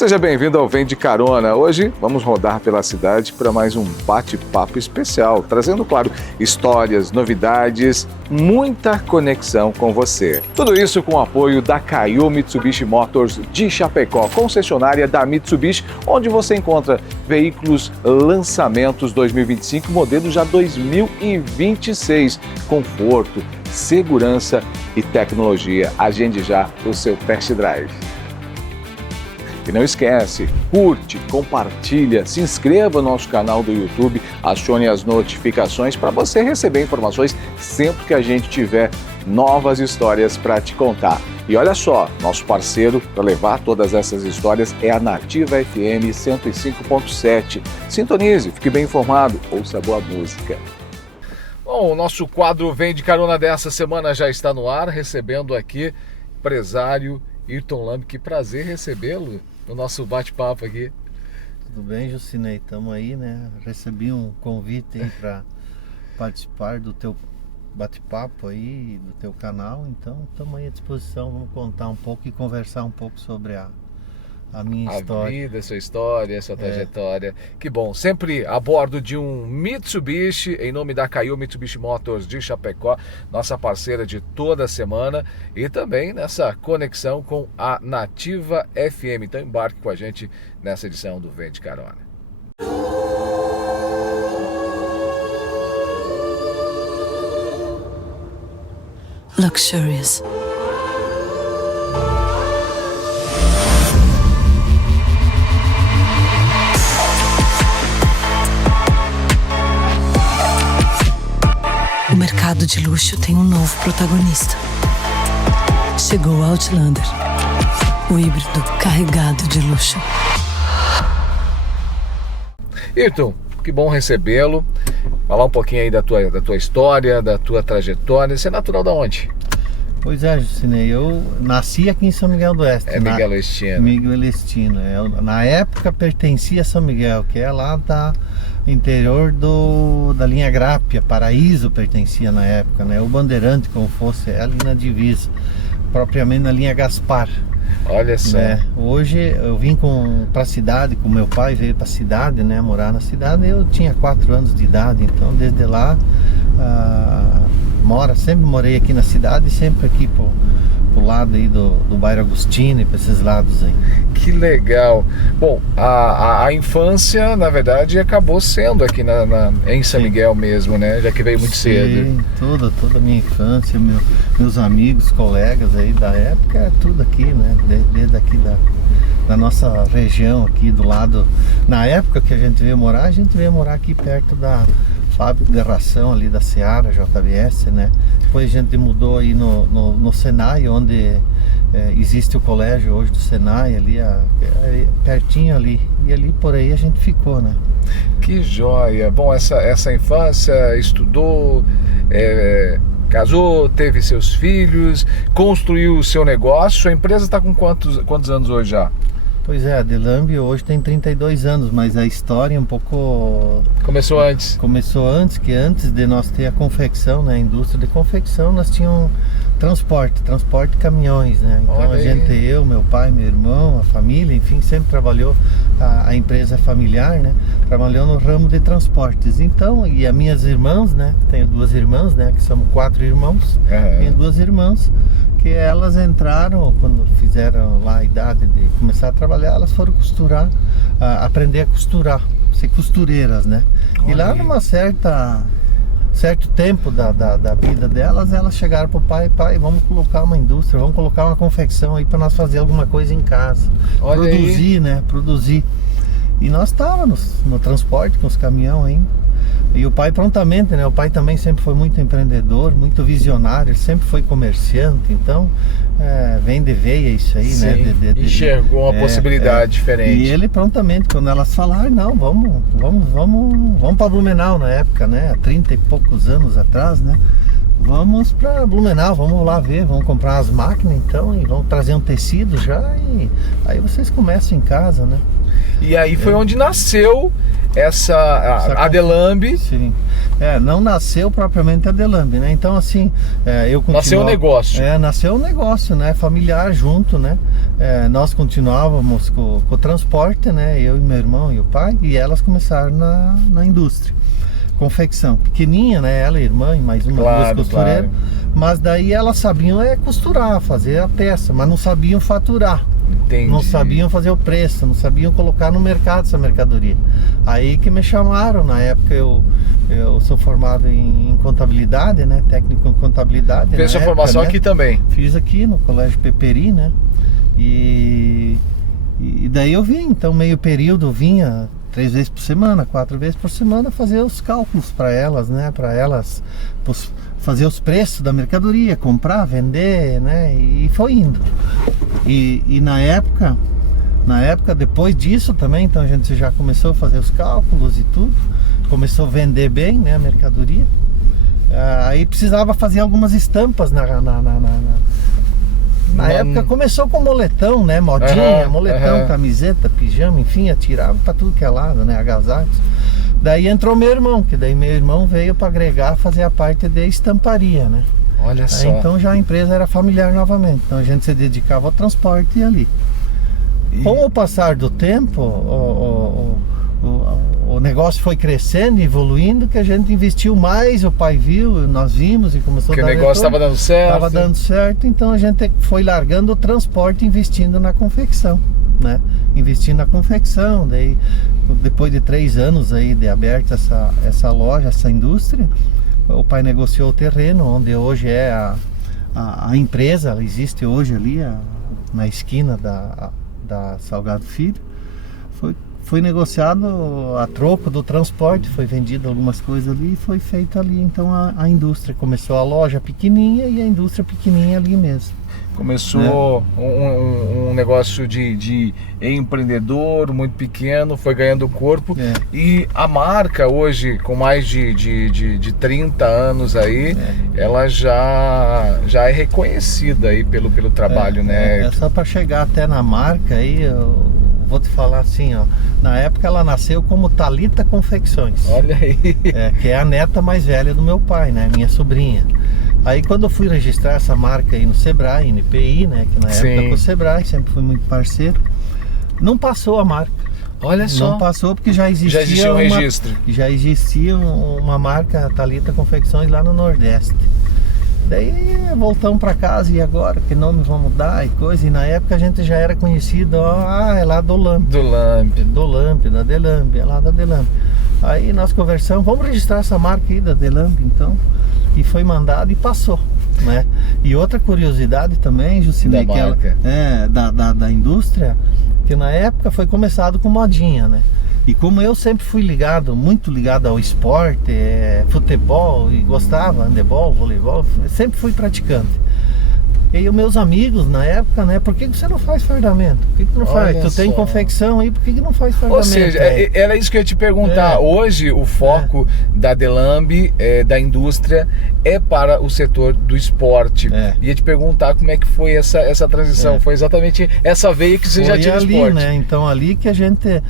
Seja bem-vindo ao Vem de Carona. Hoje vamos rodar pela cidade para mais um bate-papo especial, trazendo, claro, histórias, novidades, muita conexão com você. Tudo isso com o apoio da Caio Mitsubishi Motors de Chapecó, concessionária da Mitsubishi, onde você encontra veículos lançamentos 2025, modelo já 2026, conforto, segurança e tecnologia. Agende já o seu test drive. E não esquece, curte, compartilha, se inscreva no nosso canal do YouTube, acione as notificações para você receber informações sempre que a gente tiver novas histórias para te contar. E olha só, nosso parceiro para levar todas essas histórias é a Nativa FM 105.7. Sintonize, fique bem informado, ouça boa música. Bom, o nosso quadro Vem de Carona dessa semana já está no ar, recebendo aqui empresário Ayrton Lambi. Que prazer recebê-lo no nosso bate-papo aqui. Tudo bem, Jucinei? Estamos aí, né? Recebi um convite aí para participar do teu bate-papo aí, do teu canal, então estamos aí à disposição. Vamos contar um pouco e conversar um pouco sobre a minha história. A vida, sua história, sua trajetória. Que bom, sempre a bordo de um Mitsubishi, em nome da Caio Mitsubishi Motors de Chapecó, nossa parceira de toda semana, e também nessa conexão com a Nativa FM. Então embarque com a gente nessa edição do Vem de Carona. Luxurious. O mercado de luxo tem um novo protagonista. Chegou o Outlander, o híbrido carregado de luxo. Ayrton, que bom recebê-lo. Falar um pouquinho aí da tua história, da tua trajetória. Você é natural de onde? Pois é, Jucinei, eu nasci aqui em São Miguel do Oeste. Miguelestino. Na época pertencia a São Miguel, que é lá da interior da linha Grápia, Paraíso pertencia na época, né? O Bandeirante, como fosse, ali na divisa, propriamente na linha Gaspar. Olha só. Né? Hoje eu vim para a cidade, com meu pai veio para a cidade, né? Morar na cidade. Eu tinha 4 anos de idade, então desde lá sempre morei aqui na cidade, sempre aqui pro lado aí do bairro Agostinho e para esses lados aí. Que legal. Bom, a infância, na verdade, acabou sendo aqui em São Miguel mesmo, né? Já que veio muito cedo. Toda a minha infância, meus amigos, colegas aí da época, é tudo aqui, né? Desde aqui da nossa região aqui do lado. Na época que a gente veio morar aqui perto da fábrica de ração ali da Seara, JBS, né? Depois a gente mudou aí no Senai, onde existe o colégio hoje do Senai, ali pertinho ali. E ali por aí a gente ficou, né? Que joia! Bom, essa infância, estudou, casou, teve seus filhos, construiu o seu negócio. Sua empresa está com quantos anos hoje já? Pois é, a Lambi hoje tem 32 anos, mas a história é um pouco... Começou antes? Começou antes, que antes de nós ter a confecção, né, a indústria de confecção, nós tínhamos transporte de caminhões, né? Então eu, meu pai, meu irmão, a família, enfim, sempre trabalhou, a empresa familiar, né? Trabalhou no ramo de transportes. Então, e as minhas irmãs, né? Tenho 2 irmãs, né? Que somos 4 irmãos. Tenho 2 irmãs que elas entraram, quando fizeram lá a idade de começar a trabalhar, elas foram costurar, aprender a costurar, ser costureiras, né? E lá numa certo tempo da vida delas, elas chegaram pro pai, vamos colocar uma indústria, vamos colocar uma confecção aí para nós fazer alguma coisa em casa. Produzir, né? Produzir. E nós estávamos no transporte com os caminhões ainda. E o pai prontamente, né? O pai também sempre foi muito empreendedor, muito visionário, sempre foi comerciante, então vem de veia isso aí, sim, né? Enxergou uma possibilidade diferente. E ele prontamente, quando elas falaram, não, vamos para Blumenau na época, né? Há 30 e poucos anos atrás, né? Vamos para Blumenau, vamos lá ver, vamos comprar as máquinas então e vamos trazer um tecido já e aí vocês começam em casa, né? E aí foi onde nasceu a Delambi. Sim. Não nasceu propriamente a Delambi, né? Então, assim, eu continuava... Nasceu um negócio. Nasceu um negócio, né? Familiar junto, né? Nós continuávamos com o transporte, né? Eu e meu irmão e o pai, e elas começaram na indústria. Confecção, pequenininha, né? Ela, a irmã e mais duas costureiras. Claro. Mas daí elas sabiam costurar, fazer a peça, mas não sabiam faturar. Entendi. Não sabiam fazer o preço, não sabiam colocar no mercado essa mercadoria. Aí que me chamaram, na época eu sou formado em contabilidade, né? Técnico em contabilidade. Fez sua formação, né? Aqui também? Fiz aqui no Colégio Peperi, né? E daí eu vim, então meio período eu vinha 3 vezes por semana, 4 vezes por semana, fazer os cálculos para elas, né? Para elas fazer os preços da mercadoria, comprar, vender, né? E foi indo. E na época, depois disso também, então a gente já começou a fazer os cálculos e tudo, começou a vender bem, né? A mercadoria. Aí precisava fazer algumas estampas na época começou com moletão, né? Modinha, moletão, camiseta, pijama, enfim, atirava pra tudo que é lado, né? Agasalhos. Daí entrou meu irmão, que daí meu irmão veio para agregar, fazer a parte de estamparia, né? Olha só. Então já a empresa era familiar novamente. Então a gente se dedicava ao transporte ali. Com o passar do tempo, o negócio foi crescendo, evoluindo, que a gente investiu mais, o pai viu, nós vimos e começou a dar retorno. Que o negócio estava dando certo. Estava dando certo, então a gente foi largando o transporte e investindo na confecção, né? Investindo na confecção, daí depois de 3 anos aí de aberta essa loja, essa indústria, o pai negociou o terreno, onde hoje é a empresa, ela existe hoje ali, na esquina da Salgado Filho. Foi negociado a troco do transporte, foi vendido algumas coisas ali e foi feito ali. Então a indústria começou, a loja pequenininha e a indústria pequenininha ali mesmo. Começou um negócio de empreendedor muito pequeno, foi ganhando corpo. E a marca hoje, com mais de 30 anos aí, ela já é reconhecida aí pelo trabalho, né? Só para chegar até na marca aí, eu vou te falar assim, ó. Na época ela nasceu como Thalita Confecções. Olha aí. Que é a neta mais velha do meu pai, né? Minha sobrinha. Aí quando eu fui registrar essa marca aí no Sebrae, NPI, né? Que na época com o Sebrae, sempre fui muito parceiro. Não passou a marca. Olha só. Não passou porque já existia um registro. Já existia uma marca Thalita Confecções lá no Nordeste. Daí voltamos para casa, e agora? Que nome vamos dar e coisa? E na época a gente já era conhecido, é lá do Lamp. Da Delambi, é lá da Delambi. Aí nós conversamos, vamos registrar essa marca aí da Delambi, então. E foi mandado e passou, né? E outra curiosidade também, Jucinei, da marca. Da indústria, que na época foi começado com modinha, né? E como eu sempre fui muito ligado ao esporte, futebol, e gostava, handebol, voleibol, sempre fui praticante. E os meus amigos na época, né? Por que você não faz fardamento? Por que não faz? Tu tem confecção aí, por que não faz fardamento? Ou seja, era isso que eu ia te perguntar. Hoje o foco da Delambi, da indústria, é para o setor do esporte. Ia te perguntar como é que foi essa transição. Foi exatamente essa veia que você já tinha no esporte. Né? Então ali que a gente...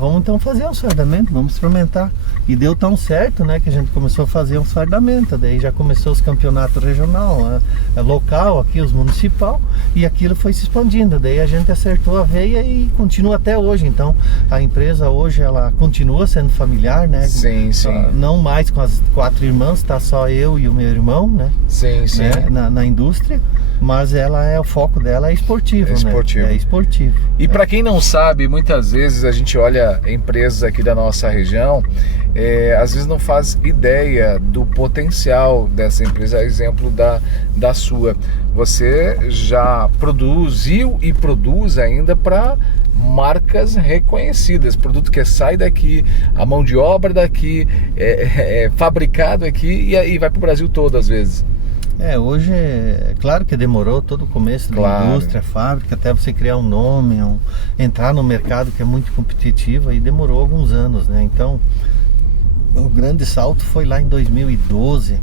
vamos então fazer um fardamento, vamos experimentar. E deu tão certo, né? Que a gente começou a fazer uns fardamentos. Daí já começou os campeonatos regional, local, aqui os municipal, e aquilo foi se expandindo. Daí a gente acertou a veia e continua até hoje. Então a empresa hoje ela continua sendo familiar, né? Sim. Não mais com as 4 irmãs, tá só eu e o meu irmão, né? Sim. Né? Na indústria, mas o foco dela é esportivo, né? É esportivo. E para quem não sabe, muitas vezes a gente olha empresas aqui da nossa região, às vezes não faz ideia do potencial dessa empresa, exemplo da sua. Você já produziu e produz ainda para marcas reconhecidas, produto que sai daqui, a mão de obra daqui, fabricado aqui e aí vai para o Brasil todo às vezes. Hoje, claro que demorou todo o começo da indústria, fábrica, até você criar um nome, entrar no mercado que é muito competitivo, aí demorou alguns anos, né? Então, o grande salto foi lá em 2012,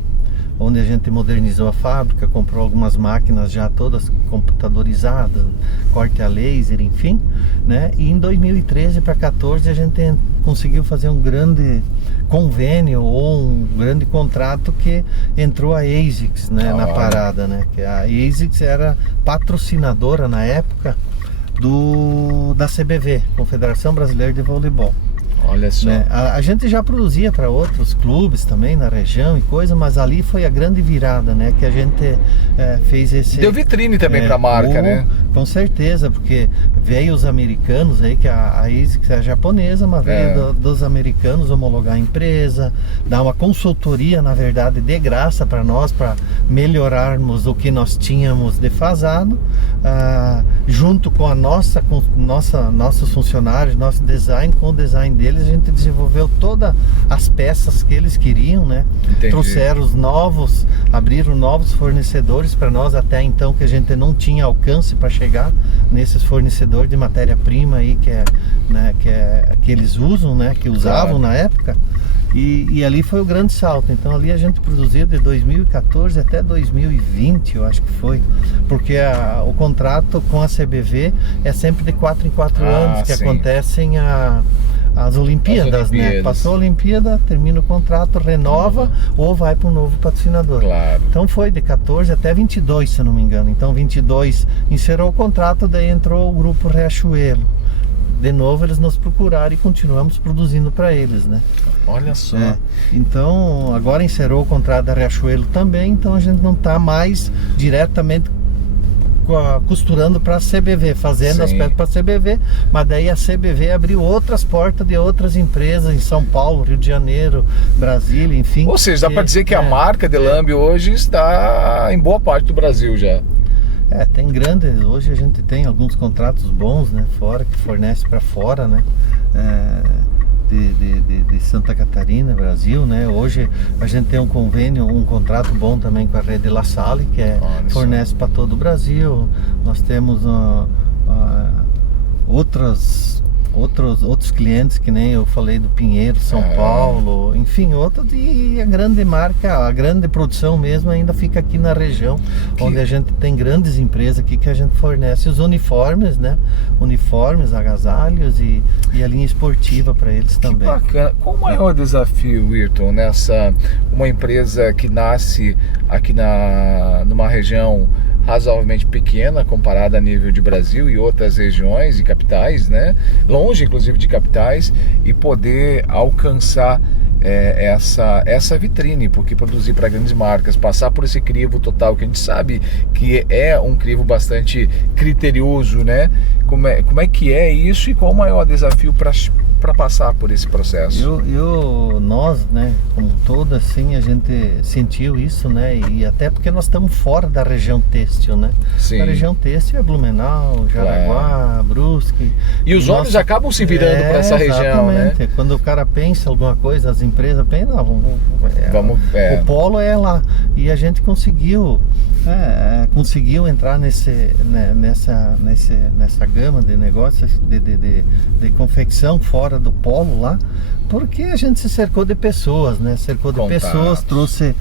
onde a gente modernizou a fábrica, comprou algumas máquinas já todas computadorizadas, corte a laser, enfim, né? E em 2013 para 2014 a gente conseguiu fazer um grande convênio ou um grande contrato que entrou a ASICS, né, na parada, né? Que a ASICS era patrocinadora na época da CBV, Confederação Brasileira de Voleibol. Olha só. Né? A gente já produzia para outros clubes também na região e coisa, mas ali foi a grande virada, né? Que a gente fez esse... Deu vitrine também para a marca, né? Com certeza, porque veio os americanos aí, que a ASICS é japonesa, mas veio dos americanos homologar a empresa, dar uma consultoria, na verdade, de graça para nós, para melhorarmos o que nós tínhamos defasado, junto com nossos funcionários, nosso design, com o design deles, a gente desenvolveu todas as peças que eles queriam, né? Entendi. Trouxeram os novos, abriram novos fornecedores para nós, até então que a gente não tinha alcance para chegar nesses fornecedores de matéria-prima aí que eles usam, né? Que usavam na época. E ali foi o grande salto. Então ali a gente produziu de 2014 até 2020, eu acho que foi, porque o contrato com a CBV é sempre de 4 em 4 anos que acontecem as Olimpíadas, né? Passou a Olimpíada, termina o contrato, renova ou vai para um novo patrocinador. Claro. Então foi de 14 até 22, se eu não me engano. Então 22 encerrou o contrato, daí entrou o grupo Riachuelo. De novo eles nos procuraram e continuamos produzindo para eles, né? Olha só. Então agora encerrou o contrato da Riachuelo também, então a gente não está mais diretamente costurando para a CBV, fazendo as peças para a CBV, mas daí a CBV abriu outras portas de outras empresas em São Paulo, Rio de Janeiro, Brasília, enfim. Ou seja, dá para dizer que a marca Delambi hoje está em boa parte do Brasil já. Tem grandes, hoje a gente tem alguns contratos bons, né, fora, que fornece para fora, né, de Santa Catarina, Brasil, né. Hoje a gente tem um convênio, um contrato bom também com a Rede La Salle, que fornece para todo o Brasil. Nós temos outros clientes, que nem eu falei do Pinheiro, São Paulo, enfim, outros, e a grande marca, a grande produção mesmo ainda fica aqui na região, onde a gente tem grandes empresas aqui que a gente fornece os uniformes, né? Uniformes, agasalhos e a linha esportiva para eles também. Que bacana. Qual o maior desafio, Ayrton, uma empresa que nasce aqui numa região razoavelmente pequena comparada a nível de Brasil e outras regiões e capitais, né? Longe inclusive de capitais, e poder alcançar essa vitrine, porque produzir para grandes marcas, passar por esse crivo total, que a gente sabe que é um crivo bastante criterioso, né? Como é que é isso e qual o maior desafio para passar por esse processo? Nós, né, como todo, assim, a gente sentiu isso, né, e até porque nós estamos fora da região têxtil, né? Sim. A região têxtil é Blumenau, Jaraguá, Brusque. E os olhos acabam se virando para essa região, né? Quando o cara pensa alguma coisa, as empresas pensam, o polo é lá. E a gente conseguiu entrar nessa gama de negócios de confecção fora do polo lá, porque a gente se cercou de pessoas, né? Cercou de pessoas, trouxe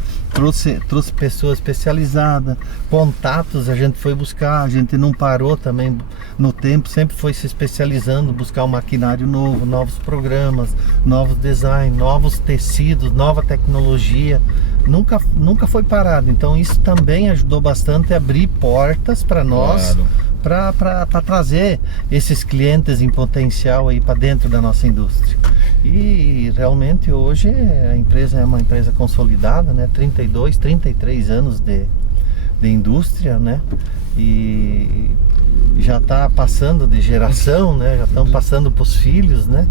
pessoas especializadas, contatos a gente foi buscar, a gente não parou também no tempo, sempre foi se especializando, buscar um maquinário novo, novos programas, novos designs, novos tecidos, nova tecnologia, nunca foi parado. Então isso também ajudou bastante a abrir portas para nós, para trazer esses clientes em potencial aí para dentro da nossa indústria. E realmente hoje a empresa é uma empresa consolidada, né? 33 anos de indústria, né? E já está passando de geração, né? Já estão passando para os filhos, né?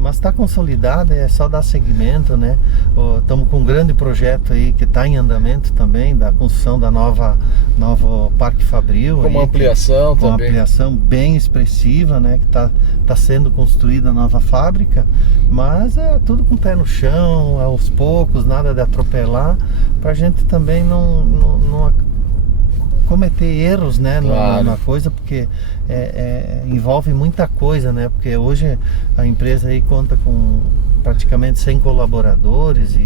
Mas está consolidada, é só dar seguimento, né? Estamos com um grande projeto aí que está em andamento também, da construção da nova Parque Fabril. Com uma ampliação também. Uma ampliação bem expressiva, né? Que está sendo construída a nova fábrica, mas é tudo com o pé no chão, aos poucos, nada de atropelar, para a gente também não cometer erros, né, na coisa, porque envolve muita coisa, né, porque hoje a empresa aí conta com praticamente 100 colaboradores,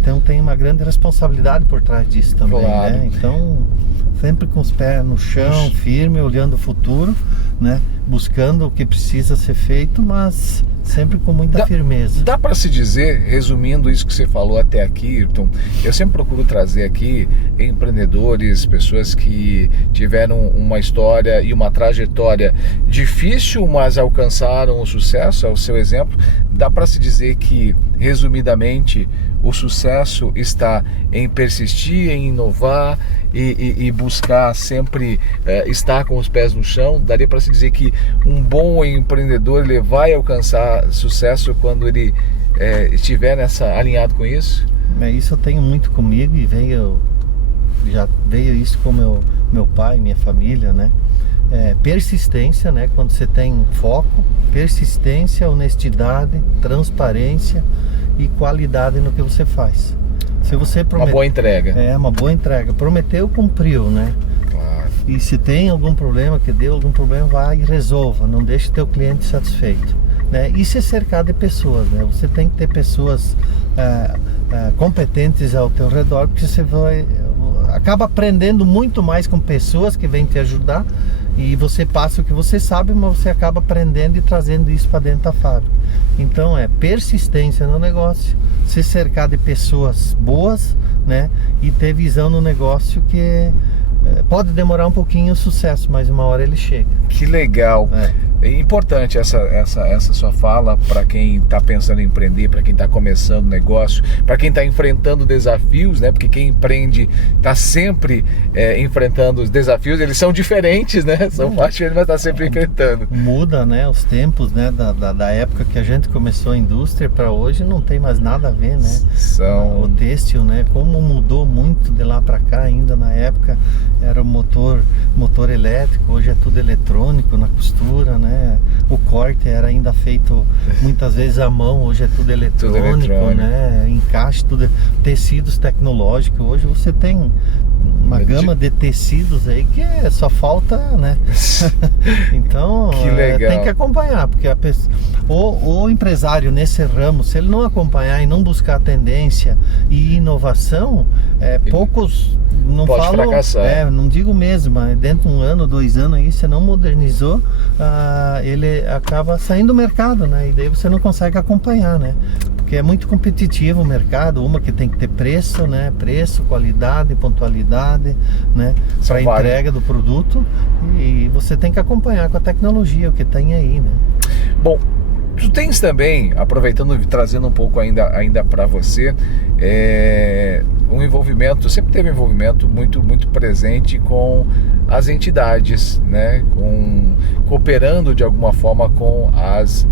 então tem uma grande responsabilidade por trás disso também, Claro. né? Então, sempre com os pés no chão, firme, olhando o futuro, né? Buscando o que precisa ser feito, mas sempre com muita firmeza. Dá para se dizer, resumindo isso que você falou até aqui, Ayrton, eu sempre procuro trazer aqui empreendedores, pessoas que tiveram uma história e uma trajetória difícil, mas alcançaram o sucesso, é o seu exemplo. Dá para se dizer que, resumidamente, o sucesso está em persistir, em inovar e buscar sempre estar com os pés no chão. Daria para se dizer que um bom empreendedor ele vai alcançar sucesso quando ele estiver alinhado com isso? Isso eu tenho muito comigo e já veio isso com meu pai, minha família, né? Persistência, né? Quando você tem foco, persistência, honestidade, transparência e qualidade no que você faz. Se você Uma boa entrega. Uma boa entrega. Prometeu, cumpriu, né? Claro. E se tem algum problema, que deu algum problema, vai e resolva. Não deixe teu cliente satisfeito, né? E se cercar de pessoas, né? Você tem que ter pessoas competentes ao teu redor, porque você acaba aprendendo muito mais com pessoas que vêm te ajudar, e você passa o que você sabe, mas você acaba aprendendo e trazendo isso para dentro da fábrica. Então persistência no negócio, se cercar de pessoas boas, né? E ter visão no negócio que pode demorar um pouquinho o sucesso, mas uma hora ele chega. Que legal. É importante essa sua fala para quem está pensando em empreender, para quem está começando negócio, para quem está enfrentando desafios, né? Porque quem empreende está sempre enfrentando os desafios. Eles são diferentes, né? São diferentes, mas está sempre enfrentando. Muda, né? Os tempos, né? Da época que a gente começou a indústria para hoje não tem mais nada a ver, né? O têxtil, né? Como mudou muito de lá para cá. Ainda na época era o motor elétrico, hoje é tudo eletrônico na costura, né? O corte era ainda feito muitas vezes à mão, hoje é tudo eletrônico, né? Encaixe, tudo tecidos tecnológicos. Hoje você tem uma gama de tecidos aí que só falta, né? Então que legal. Tem que acompanhar, porque o empresário nesse ramo, se ele não acompanhar e não buscar tendência e inovação, poucos não pode falam, fracassar. Não digo mesmo, mas dentro de 1 ano, 2 anos aí, você não modernizou, ele acaba saindo do mercado, né? E daí você não consegue acompanhar, né? Porque é muito competitivo o mercado, uma que tem que ter preço, né? Preço, qualidade, pontualidade, né? Para a entrega do produto, e você tem que acompanhar com a tecnologia, o que tem aí, né? Bom, tu tens também, aproveitando e trazendo um pouco ainda para você, um envolvimento, sempre teve um envolvimento muito presente com as entidades, né? Cooperando de alguma forma com as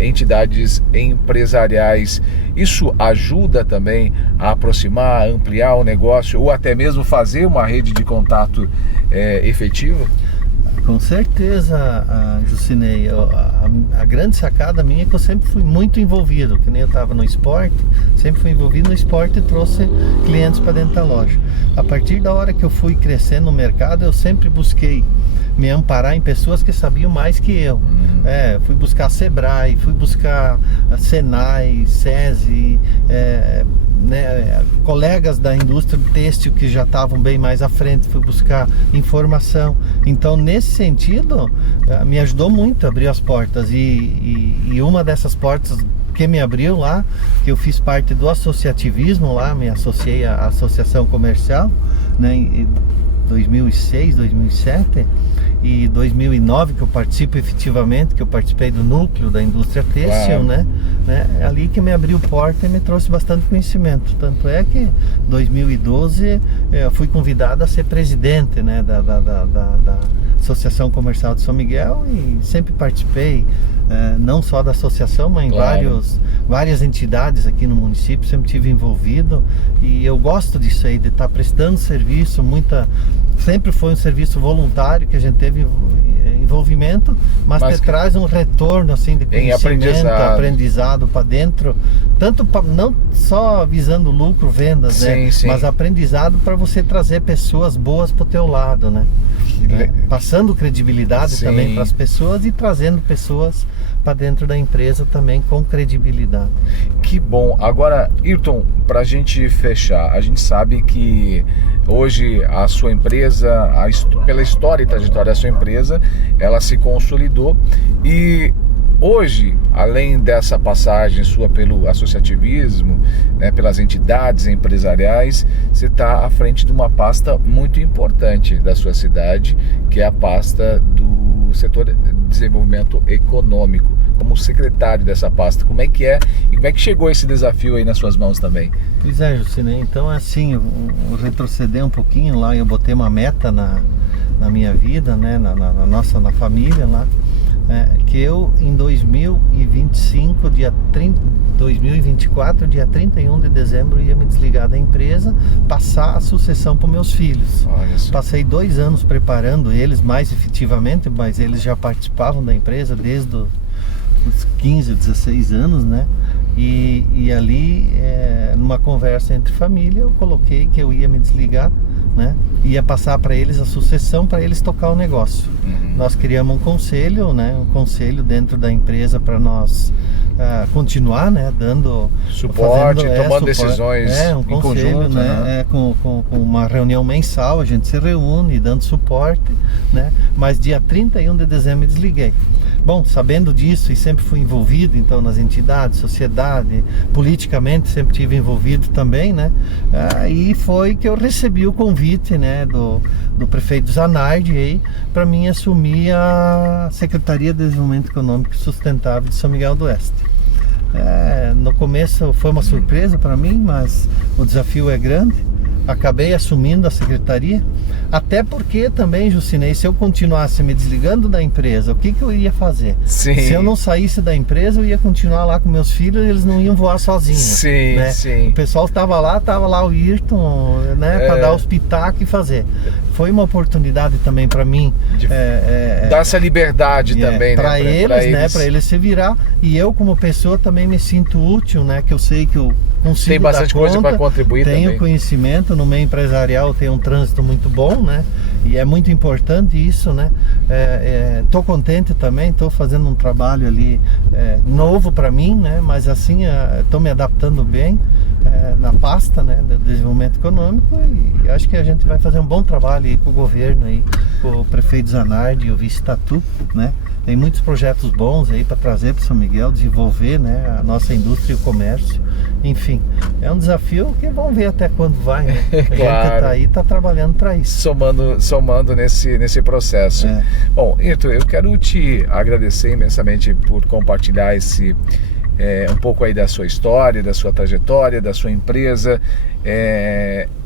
entidades empresariais. Isso ajuda também a aproximar, a ampliar o negócio, ou até mesmo fazer uma rede de contato efetiva? Com certeza, Jucinei, a grande sacada minha é que eu sempre fui muito envolvido, que nem eu estava no esporte, sempre fui envolvido no esporte e trouxe clientes para dentro da loja. A partir da hora que eu fui crescendo no mercado, eu sempre busquei me amparar em pessoas que sabiam mais que eu. Fui buscar Sebrae, fui buscar Senai, SESI, colegas da indústria têxtil que já estavam bem mais à frente, fui buscar informação. Então, nesse sentido, me ajudou muito a abrir as portas, e uma dessas portas que me abriu lá, que eu fiz parte do associativismo lá, me associei à associação comercial, né, em 2006, 2007 e 2009 que eu participo efetivamente, que eu participei do núcleo da indústria têxtil, né? É ali que me abriu porta e me trouxe bastante conhecimento. Tanto é que em 2012 eu fui convidado a ser presidente, né, da Associação Comercial de São Miguel, e sempre participei, não só da associação, mas em várias entidades aqui no município, sempre estive envolvido, e eu gosto disso aí, de estar prestando serviço, sempre foi um serviço voluntário que a gente teve envolvimento, mas que traz um retorno assim de conhecimento, aprendizado para dentro, tanto não só visando lucro, vendas, né? Mas aprendizado para você trazer pessoas boas para o teu lado, né? Passando credibilidade Sim. também para as pessoas e trazendo pessoas para dentro da empresa também com credibilidade. Que bom. Agora, Ayrton, para a gente fechar, a gente sabe que hoje a sua empresa, pela história e trajetória da sua empresa, ela se consolidou e hoje, além dessa passagem sua pelo associativismo, né, pelas entidades empresariais, você está à frente de uma pasta muito importante da sua cidade, que é a pasta do setor de desenvolvimento econômico, como secretário dessa pasta. Como é que é e como é que chegou esse desafio aí nas suas mãos também? Pois é, Jucinei, então assim, eu retroceder um pouquinho lá, eu botei uma meta na minha vida, né, na família lá, que eu em 2025, 2024, dia 31 de dezembro, ia me desligar da empresa, passar a sucessão para meus filhos. Passei 2 anos preparando eles mais efetivamente, mas eles já participavam da empresa desde os 15, 16 anos, né? E ali, numa conversa entre família, eu coloquei que eu ia me desligar, né? Ia passar para eles a sucessão para eles tocar o negócio. Nós criamos um conselho, né? Um conselho dentro da empresa para nós continuar, né? Dando suporte, tomando suporte, decisões um em conselho, conjunto, né? Com uma reunião mensal, a gente se reúne dando suporte, né? Mas dia 31 de dezembro me desliguei. Bom, sabendo disso e sempre fui envolvido então nas entidades, sociedade, politicamente sempre tive envolvido também, né? Aí foi que eu recebi o convite, né, do prefeito Zanardi aí para mim assumir a Secretaria de Desenvolvimento Econômico e Sustentável de São Miguel do Oeste. No começo foi uma surpresa para mim, mas o desafio é grande. Acabei assumindo a secretaria, até porque também, Jucinei, se eu continuasse me desligando da empresa, o que eu iria fazer? Sim. Se eu não saísse da empresa, eu ia continuar lá com meus filhos e eles não iam voar sozinhos. Sim, né? sim. O pessoal estava lá o Ayrton, né, para dar os pitacos e fazer. Foi uma oportunidade também para mim. Dar essa liberdade também, para né? eles, né? Para eles se virar. E eu, como pessoa, também me sinto útil, né? Que eu sei que eu consigo tem bastante dar conta, coisa para contribuir tenho também. Conhecimento no meio empresarial, tem um trânsito muito bom, né? E é muito importante isso, né? Tô contente também, tô fazendo um trabalho ali novo para mim, né? Mas assim, tô me adaptando bem na pasta, né, do desenvolvimento econômico, e acho que a gente vai fazer um bom trabalho aí com o governo aí, com o prefeito Zanardi e o vice Tatu, né? Tem muitos projetos bons aí para trazer para São Miguel, desenvolver, né, a nossa indústria e o comércio. Enfim, é um desafio que vamos ver até quando vai, né? A gente tá aí, tá trabalhando para isso. Somando nesse processo. Bom, Ayrton, eu quero te agradecer imensamente por compartilhar um pouco aí da sua história, da sua trajetória, da sua empresa.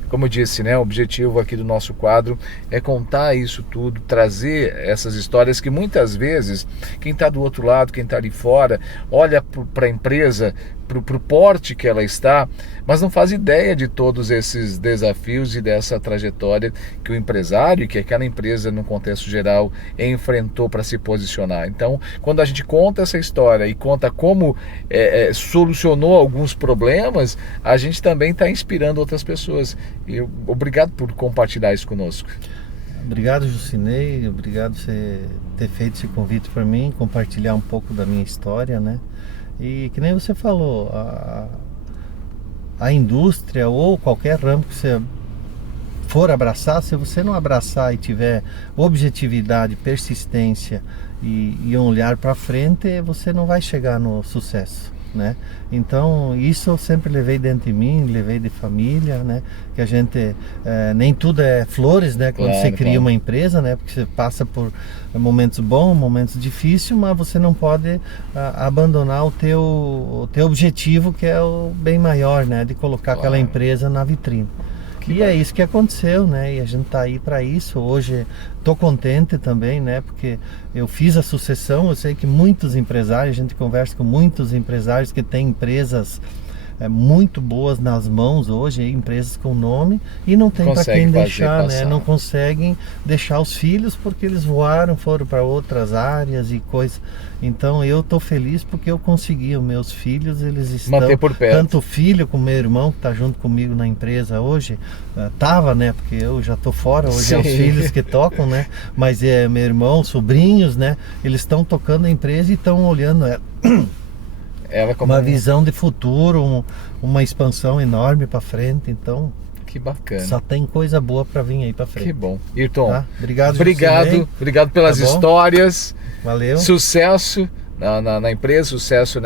Como eu disse, né, o objetivo aqui do nosso quadro é contar isso tudo, trazer essas histórias que muitas vezes quem está do outro lado, quem está ali fora, olha para a empresa, para o porte que ela está, mas não faz ideia de todos esses desafios e dessa trajetória que o empresário e que aquela empresa, no contexto geral, enfrentou para se posicionar. Então, quando a gente conta essa história e conta como solucionou alguns problemas, a gente também está inspirando outras pessoas. E obrigado por compartilhar isso conosco. Obrigado, Jucinei, obrigado por você ter feito esse convite para mim, compartilhar um pouco da minha história, né? E que nem você falou, a indústria ou qualquer ramo que você for abraçar, se você não abraçar e tiver objetividade, persistência e um olhar para frente, você não vai chegar no sucesso, né? Então isso eu sempre levei dentro de mim, levei de família, né? Que a gente nem tudo é flores, né? Quando você cria uma empresa, né? Porque você passa por momentos bons, momentos difíceis, mas você não pode abandonar o teu objetivo, que é o bem maior, né? De colocar aquela empresa na vitrine. E é isso que aconteceu, né? E a gente tá aí para isso. Hoje tô contente também, né? Porque eu fiz a sucessão. Eu sei que muitos empresários, a gente conversa com muitos empresários que têm empresas muito boas nas mãos hoje, empresas com nome, e não tem para quem deixar, né? Não conseguem deixar os filhos porque eles voaram, foram para outras áreas e coisas. Então eu tô feliz porque eu consegui. Os meus filhos, eles estão manter por perto. Tanto o filho como meu irmão, que está junto comigo na empresa hoje, tava, né? Porque eu já tô fora, hoje Sim. é os filhos que tocam, né? Mas é meu irmão, sobrinhos, né? Eles estão tocando a empresa e estão olhando ela como uma visão de futuro, uma expansão enorme para frente. Então, que bacana. Só tem coisa boa para vir aí para frente. Que bom. Ayrton, tá? Obrigado pelas histórias. Valeu. Sucesso na empresa, sucesso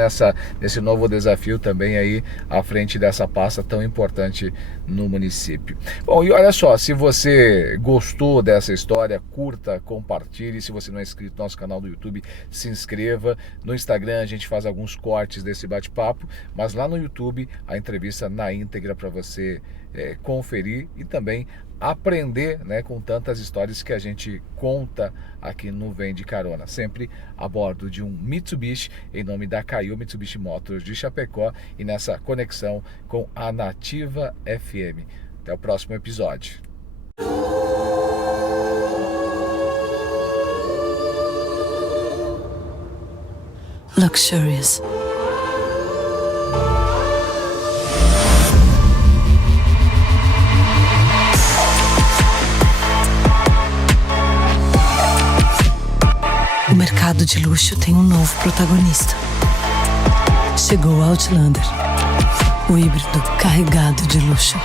nesse novo desafio também aí à frente dessa pasta tão importante no município. Bom, e olha só, se você gostou dessa história, curta, compartilhe. Se você não é inscrito no nosso canal do YouTube, se inscreva. No Instagram a gente faz alguns cortes desse bate-papo, mas lá no YouTube a entrevista na íntegra para você conferir e também aprender, né, com tantas histórias que a gente conta aqui no Vem de Carona, sempre a bordo de um Mitsubishi, em nome da Caio Mitsubishi Motors de Chapecó, e nessa conexão com a Nativa FM. Até o próximo episódio. Luxurious. O mercado de luxo tem um novo protagonista. Chegou o Outlander, o híbrido carregado de luxo.